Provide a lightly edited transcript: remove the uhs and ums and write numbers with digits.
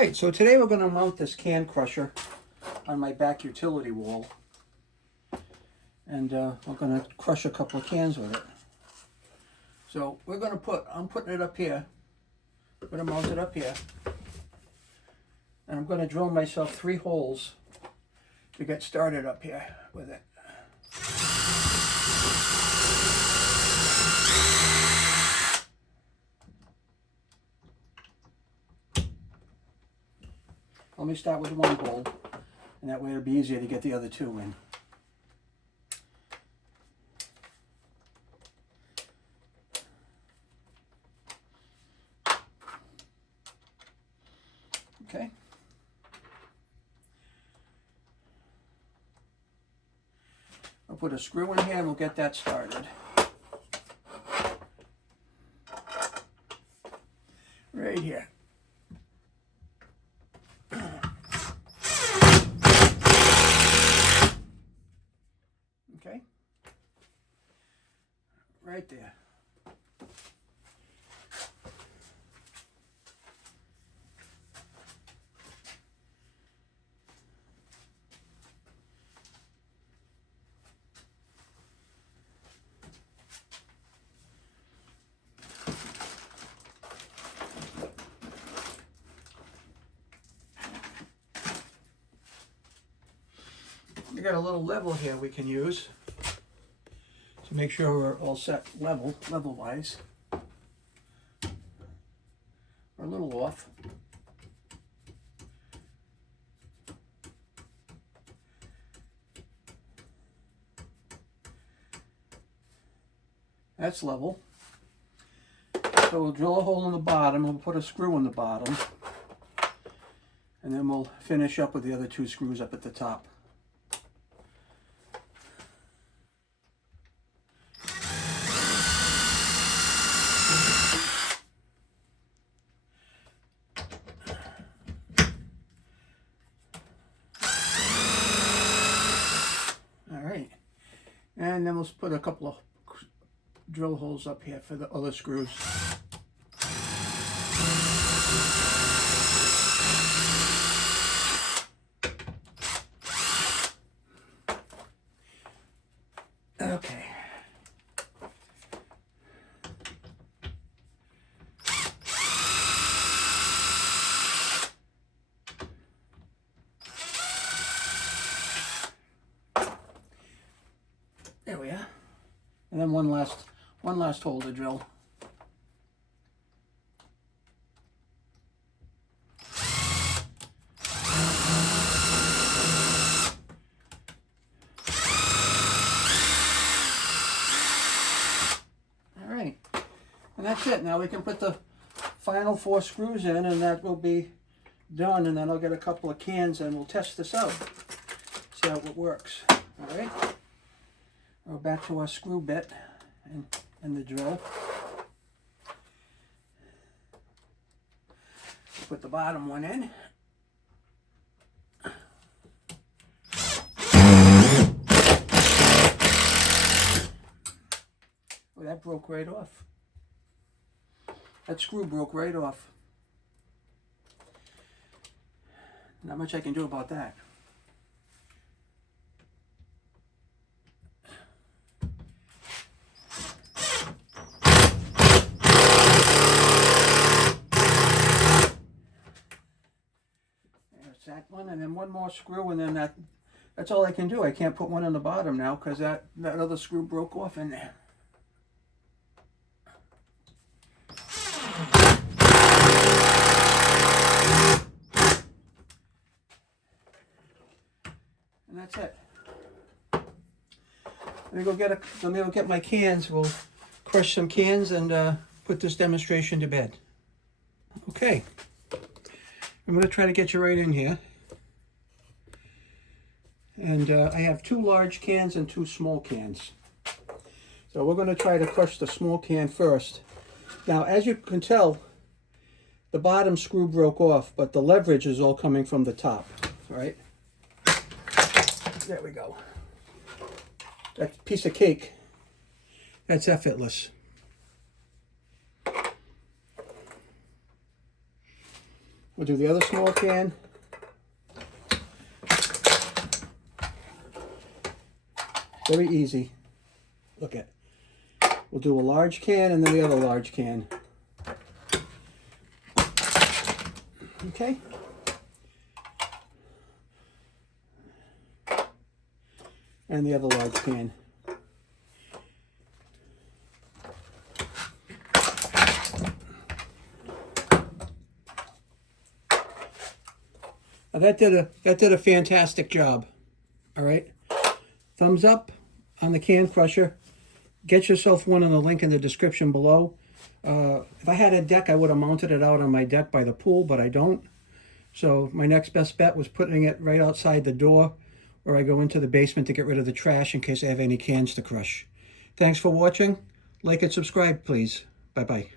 Alright, so today we're going to mount this can crusher on my back utility wall. And we're going to crush a couple of cans with it. So we're going to I'm putting it up here. I'm going to mount it up here. And I'm going to drill myself 3 holes to get started up here with it. Let me start with 1 hole, and that way it'll be easier to get the other 2 in. Okay. I'll put a screw in here and we'll get that started. Right here. Okay. Right there. We got a little level here we can use to make sure we're all set level-wise. We're a little off. That's level. So we'll drill a hole in the bottom, we'll put a screw in the bottom, and then we'll finish up with the other 2 screws up at the top. Alright, and then we'll put a couple of drill holes up here for the other screws. Okay. There we are. And then one last hole to drill. All right, and that's it. Now we can put the final 4 screws in, and that will be done. And then I'll get a couple of cans, and we'll test this out, see how it works. All right. We're back to our screw bit and the drill. Put the bottom one in. Oh, that broke right off. That screw broke right off. Not much I can do about that. That one, and then 1 more screw, and then that's all I can do. I can't put one on the bottom now because that other screw broke off in there. And that's it. Let me go get my cans. We'll crush some cans and put this demonstration to bed. Okay. I'm going to try to get you right in here. And I have 2 large cans and 2 small cans. So we're going to try to crush the small can first. Now, as you can tell, the bottom screw broke off, but the leverage is all coming from the top, right? There we go. That piece of cake, that's effortless. We'll do the other small can. Very easy. Look at. We'll do a large can and then the other large can. Okay. And the other large can. Now that did a fantastic job. All right. Thumbs up on the can crusher. Get yourself one on the link in the description below. If I had a deck, I would have mounted it out on my deck by the pool, but I don't. So my next best bet was putting it right outside the door, or I go into the basement to get rid of the trash in case I have any cans to crush. Thanks for watching. Like and subscribe, please. Bye-bye.